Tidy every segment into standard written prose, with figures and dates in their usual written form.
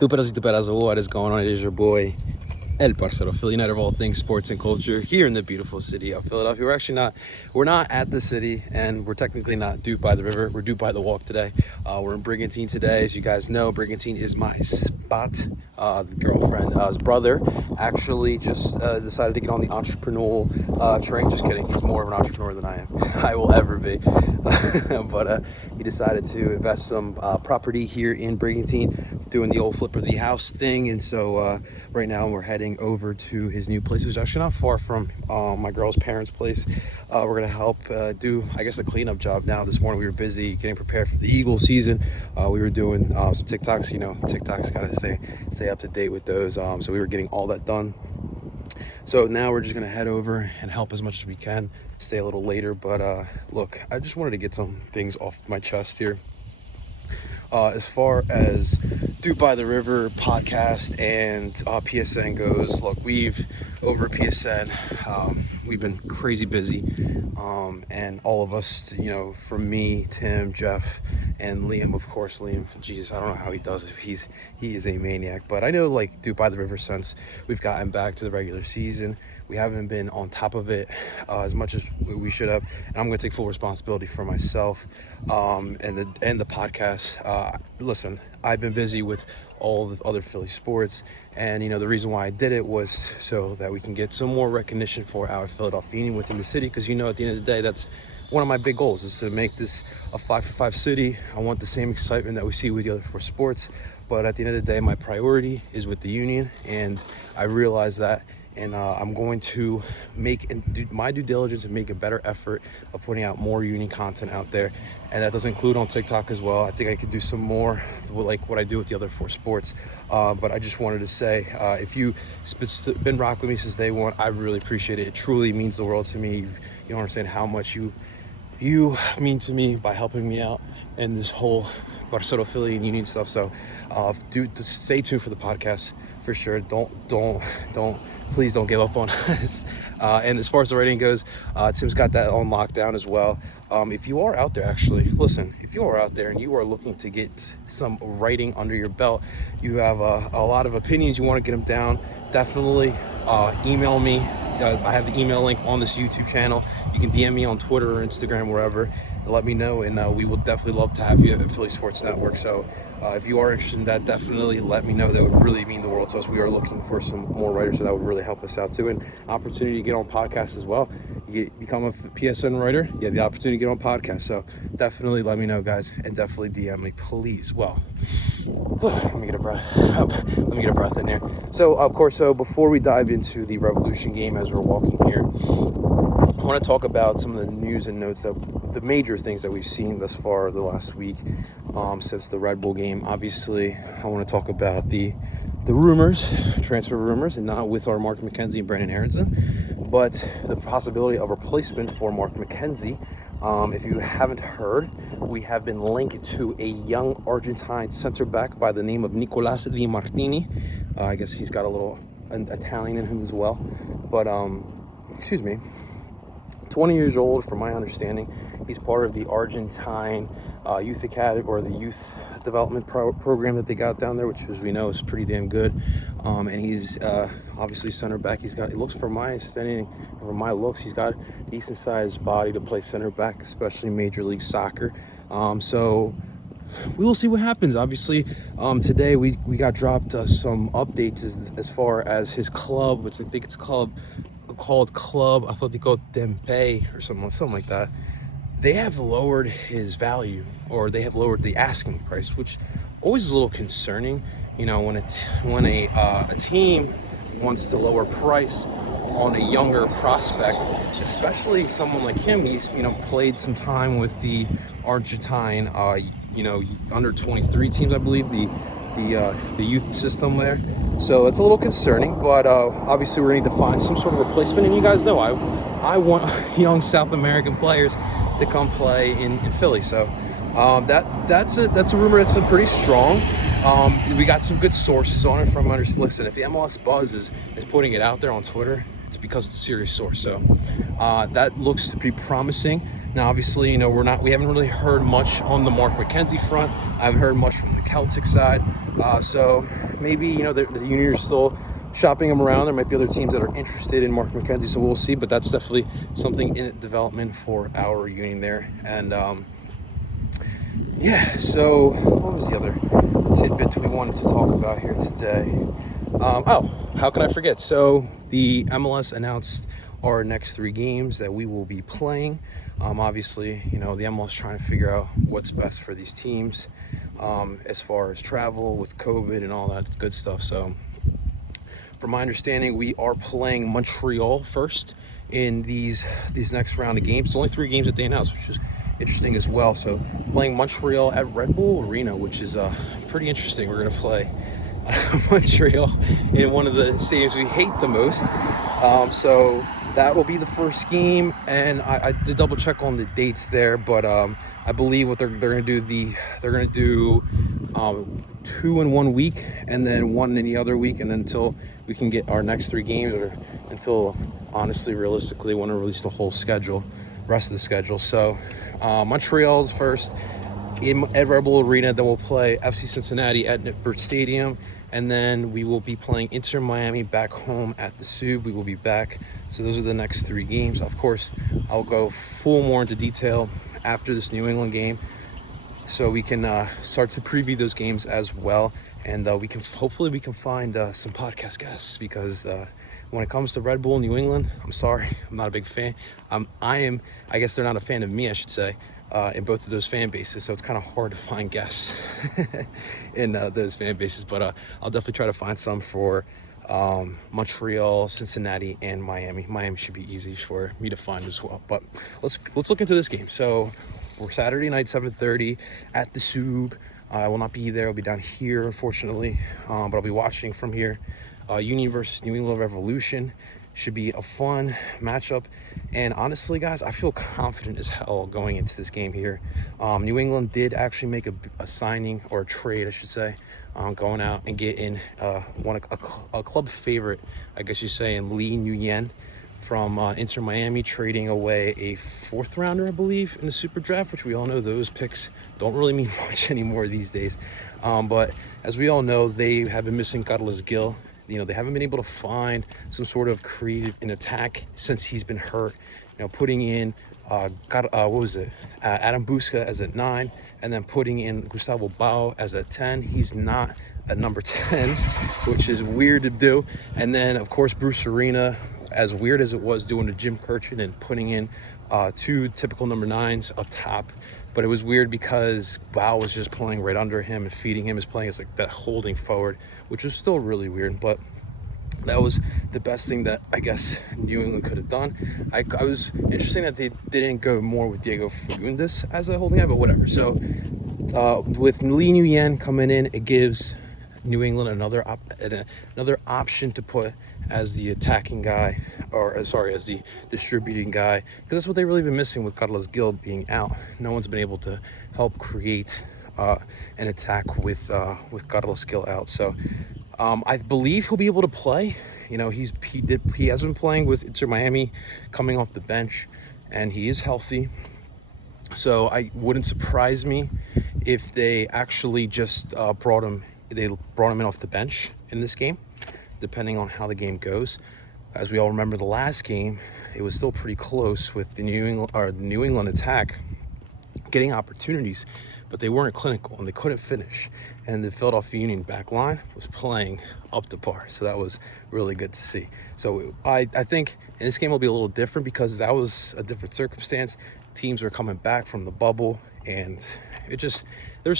Tuperas y tuperas, what is going on? It is your boy, El Parcero, Philly Night of all things sports and culture here in the beautiful city of Philadelphia. We're not at the city, and we're technically not DOOP by the river. We're DOOP by the walk today. We're in Brigantine today. As you guys know, Brigantine is my spot. The girlfriend's brother actually just decided to get on the entrepreneurial train. Just kidding. He's more of an entrepreneur than I am. I will ever be. But he decided to invest some property here in Brigantine, doing the old flip of the house thing. And so right now we're heading over to his new place, which is actually not far from my girl's parents' place. We're gonna help do, I guess, the cleanup job now. This morning we were busy getting prepared for the Eagles season. We were doing some TikToks. You know, TikToks gotta stay up to date with those. So we were getting all that done. So now we're just gonna head over and help as much as we can. Stay a little later, but look, I just wanted to get some things off my chest here. As far as DOOP By The River podcast and PSN goes, look, over at PSN, we've been crazy busy, and all of us, you know, from me, Tim, Jeff, and Liam, of course. Liam, Jesus, I don't know how he does it. He is a maniac. But I know, like, DOOP By The River, since we've gotten back to the regular season, we haven't been on top of it as much as we should have. And I'm going to take full responsibility for myself and the podcast. Listen, I've been busy with all the other Philly sports, and you know the reason why I did it was so that we can get some more recognition for our Philadelphian within the city. Because you know, at the end of the day, that's one of my big goals, is to make this a 5-for-5 city. I want the same excitement that we see with the other 4 sports, but at the end of the day, my priority is with the union, and I realize that. And I'm going to make and do my due diligence and make a better effort of putting out more union content out there. And that does include on TikTok as well. I think I could do some more like what I do with the other 4 sports. But I just wanted to say, if you've been rocking with me since day one, I really appreciate it. It truly means the world to me. You don't understand how much you mean to me by helping me out in this whole Barcelona, Philly, and union stuff. So stay tuned for the podcast for sure. Please don't give up on us. And as far as the writing goes, Tim's got that on lockdown as well. If you are out there, actually, listen, if you are out there and you are looking to get some writing under your belt, you have a lot of opinions, you want to get them down, definitely email me. I have the email link on this YouTube channel. You can DM me on Twitter or Instagram, wherever, and let me know, and we will definitely love to have you at Philly Sports Network. So if you are interested in that, definitely let me know. That would really mean the world to us. We are looking for some more writers, so that would really help us out too. And opportunity to get on podcasts as well. You become a PSN writer, you have the opportunity to get on podcasts. So definitely let me know, guys, and definitely DM me, please. Well, let me get a breath in there. So of course, before we dive into the Revolution game as we're walking here, I want to talk about some of the news and notes, the major things that we've seen thus far the last week since the Red Bull game. Obviously, I want to talk about the rumors, transfer rumors, and not with our Mark McKenzie and Brandon Aronson, but the possibility of replacement for Mark McKenzie. If you haven't heard, we have been linked to a young Argentine center back by the name of Nicolas Di Martini. I guess he's got a little Italian in him as well. But, 20 years old, from my understanding. He's part of the Argentine youth academy, or the youth development program that they got down there, which, as we know, is pretty damn good. And he's obviously center back. It looks, from my understanding, from my looks, he's got a decent sized body to play center back, especially Major League Soccer. So we will see what happens. Obviously, today we got dropped some updates as far as his club, which I think it's called Club Atletico Tempe or something like that. They have lowered his value, or they have lowered the asking price, which always is a little concerning. You know, when a team wants to lower price on a younger prospect, especially someone like him. He's played some time with the Argentine under 23 teams, I believe, the youth system there. So it's a little concerning, but obviously we're going to need to find some sort of replacement. And you guys know I want young South American players to come play in Philly. So that's a rumor that's been pretty strong. We got some good sources on it from listen, if the MLS Buzz is putting it out there on Twitter, it's because it's a serious source. So that looks to be promising. Now, obviously, we haven't really heard much on the Mark McKenzie front. I haven't heard much from the Celtic side. So maybe, the Union are still shopping him around. There might be other teams that are interested in Mark McKenzie, so we'll see. But that's definitely something in development for our Union there. And yeah, so what was the other tidbit we wanted to talk about here today? How can I forget? So the MLS announced our next 3 games that we will be playing. Obviously, the MLS trying to figure out what's best for these teams as far as travel with COVID and all that good stuff. So from my understanding, we are playing Montreal first in these next round of games. It's only 3 games that they announced, which is interesting as well. So playing Montreal at Red Bull Arena, which is pretty interesting. We're going to play Montreal in one of the stadiums we hate the most. So that will be the first game, and I did double check on the dates there, but I believe what they're going to do, they're going to do 2 in 1 week and then 1 in the other week, and then until we can get our next 3 games, or until honestly realistically want to release the whole rest of the schedule. So Montreal's first at Red Bull Arena, then we'll play FC Cincinnati at Nippert Stadium, and then we will be playing Inter Miami back home at the Sub. We will be back. So those are the next 3 games. Of course, I'll go more into detail after this New England game, so we can start to preview those games as well, and hopefully we can find some podcast guests, because when it comes to Red Bull New England, I'm sorry, I'm not a big fan. I guess they're not a fan of me, I should say, in both of those fan bases, so it's kind of hard to find guests in those fan bases, but I'll definitely try to find some for Montreal, Cincinnati, and Miami. Miami should be easy for me to find as well. But let's look into this game. So we're Saturday night, 7:30 at the Sub. I will not be there. I'll be down here, unfortunately, but I'll be watching from here. Union versus New England Revolution should be a fun matchup. And honestly, guys, I feel confident as hell going into this game here. New England did actually make a signing, or a trade, I should say, going out and getting a club favorite, I guess you say, in Lee Nguyen from Inter Miami, trading away a 4th rounder, I believe, in the Super Draft, which we all know those picks don't really mean much anymore these days. But as we all know, they have been missing Carlos Gil. They haven't been able to find some sort of creative in attack since he's been hurt. Putting in Adam Busca as a 9, and then putting in Gustavo Bao as a 10. He's not a number 10, which is weird to do. And then, of course, Bruce Arena, as weird as it was doing to Jim Kirchin and putting in 2 typical number 9s up top. But it was weird because Bao was just playing right under him and feeding him, as playing as like that holding forward, which was still really weird. But that was the best thing that I guess New England could have done. I was interesting that they didn't go more with Diego Fagundes as a holding guy, but whatever. So with Lee Nguyen coming in, it gives New England another option to put as the attacking guy, as the distributing guy, because that's what they've really been missing with Carlos Gil being out. No one's been able to help create an attack with Carlos Gil out. So I believe he'll be able to play. He has been playing with Inter Miami, coming off the bench, and he is healthy. So I wouldn't surprise me if they actually just brought him in off the bench in this game, depending on how the game goes. As we all remember, the last game, it was still pretty close with the New England attack getting opportunities, but they weren't clinical and they couldn't finish. And the Philadelphia Union back line was playing up to par. So that was really good to see. So I think in this game will be a little different because that was a different circumstance. Teams were coming back from the bubble, and there's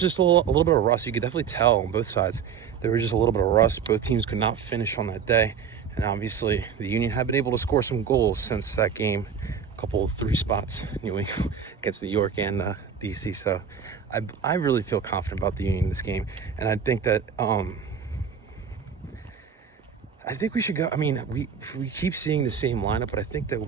just a little bit of rust. You could definitely tell on both sides. There was just a little bit of rust. Both teams could not finish on that day. And obviously the Union have been able to score some goals since that game. A couple of 3 spots, New England against New York and DC. So I really feel confident about the Union in this game. And I think that I think we should go. I mean, we keep seeing the same lineup, but I think that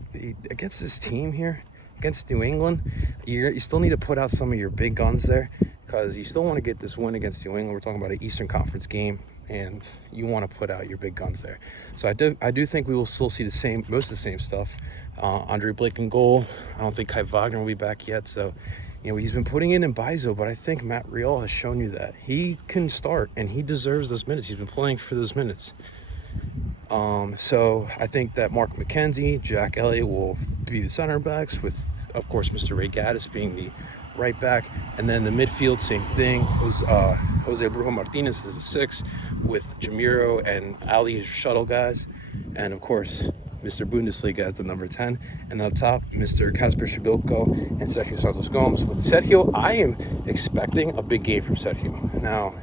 against this team here, against New England, you still need to put out some of your big guns there, because you still want to get this win against New England. We're talking about an Eastern Conference game, and you want to put out your big guns there. So I do think we will still see most of the same stuff. Andre Blake in goal. I don't think Kai Wagner will be back yet, so he's been putting in Bizo, but I think Matt Rial has shown you that he can start and he deserves those minutes. He's been playing for those minutes. So I think that Mark McKenzie, Jack Elliott will be the center backs, with, of course, Mr. Ray Gaddis being the right back. And then the midfield, same thing. Jose Brujo Martinez is a 6, with Jamiro and Ali as your shuttle guys. And, of course, Mr. Bundesliga as the number 10. And up top, Mr. Kasper Shibilko and Sergio Santos Gomes. With Sergio, I am expecting a big game from Sergio. Now,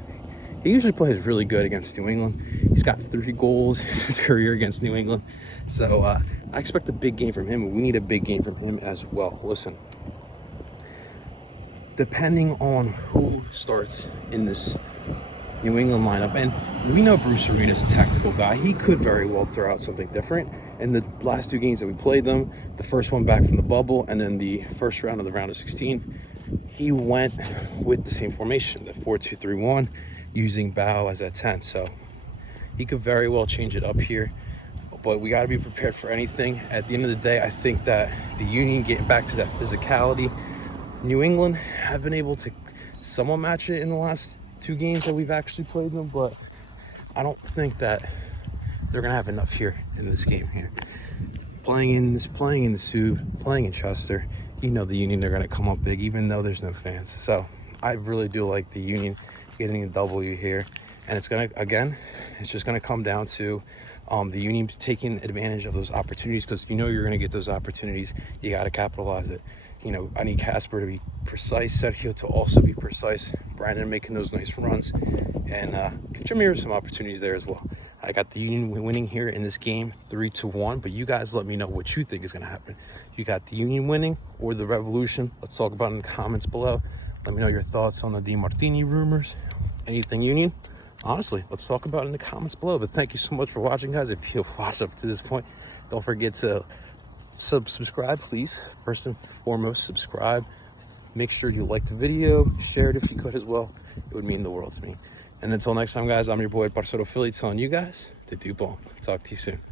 he usually plays really good against New England. He's got 3 goals in his career against New England. So I expect a big game from him. We need a big game from him as well. Listen, depending on who starts in this New England lineup, and we know Bruce Arena is a tactical guy. He could very well throw out something different. In the last 2 games that we played them, the first one back from the bubble and then the first round of the round of 16, he went with the same formation, the 4-2-3-1, using Bao as a 10. So he could very well change it up here, but we got to be prepared for anything. At the end of the day, I think that the Union getting back to that physicality, New England have been able to somewhat match it in the last 2 games that we've actually played them, but I don't think that they're gonna have enough here in this game here. Playing in the Soo, playing in Chester, the Union are gonna come up big, even though there's no fans. So I really do like the Union getting a W here, and it's just gonna come down to the Union taking advantage of those opportunities, because if you're gonna get those opportunities, you gotta capitalize it. I need Casper to be precise, Sergio to also be precise, Brandon making those nice runs, and give Jamir some opportunities there as well. I got the Union winning here in this game 3-1, but you guys let me know what you think is going to happen. You got the Union winning or the Revolution? Let's talk about it in the comments below. Let me know your thoughts on the Di Martini rumors. Anything Union? Honestly, let's talk about it in the comments below. But thank you so much for watching, guys. If you've watched up to this point, don't forget to subscribe, please. First and foremost, subscribe. Make sure you like the video, share it if you could as well. It would mean the world to me. And until next time, guys, I'm your boy Parcero Philly, telling you guys to do ball. Talk to you soon.